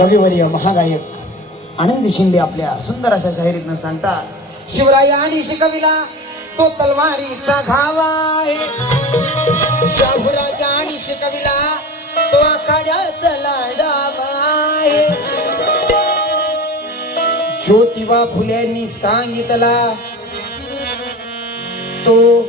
कविवर्य महागायक आनंद शिंदे आपल्या सुंदर अशा शाहिरीतनं सांगतात शिवराया आणि शिकविला तो तलवारीचा घावा आहे. शाहूराजा आणि शिकविला तो आखाड्यात लाडावा आहे. ज्योतिबा फुल्यांनी सांगितला तो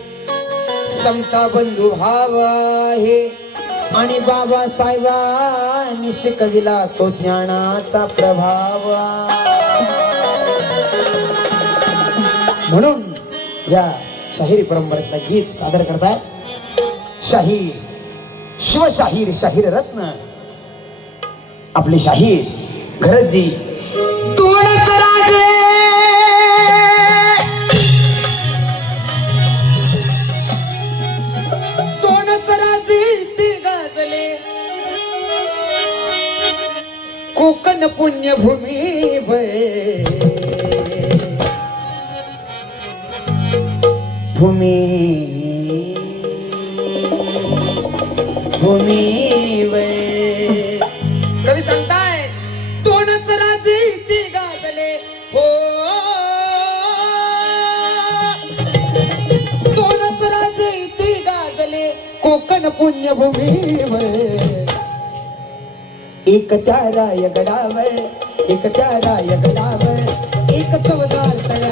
समता बंधू भाव आहे. आणि बाबासाहेबांनी शिकविला तो ज्ञानाचा प्रभाव. म्हणून या शाहिरी परंपरेतलं गीत सादर करतात शाहीर शिवशाहीर शाहीर रत्न. आपले शाहीर घरजी कोकण पुण्यभूमी भूमी. भूमी कवी सांगताय? तोंडच राजे ते गाजले. हो. तोंडच राजे ते गाजले. कोकण पुण्यभूमीवर एक त्या रायगडावर एक त्या रायगडावर एक चवदार तळ्यावर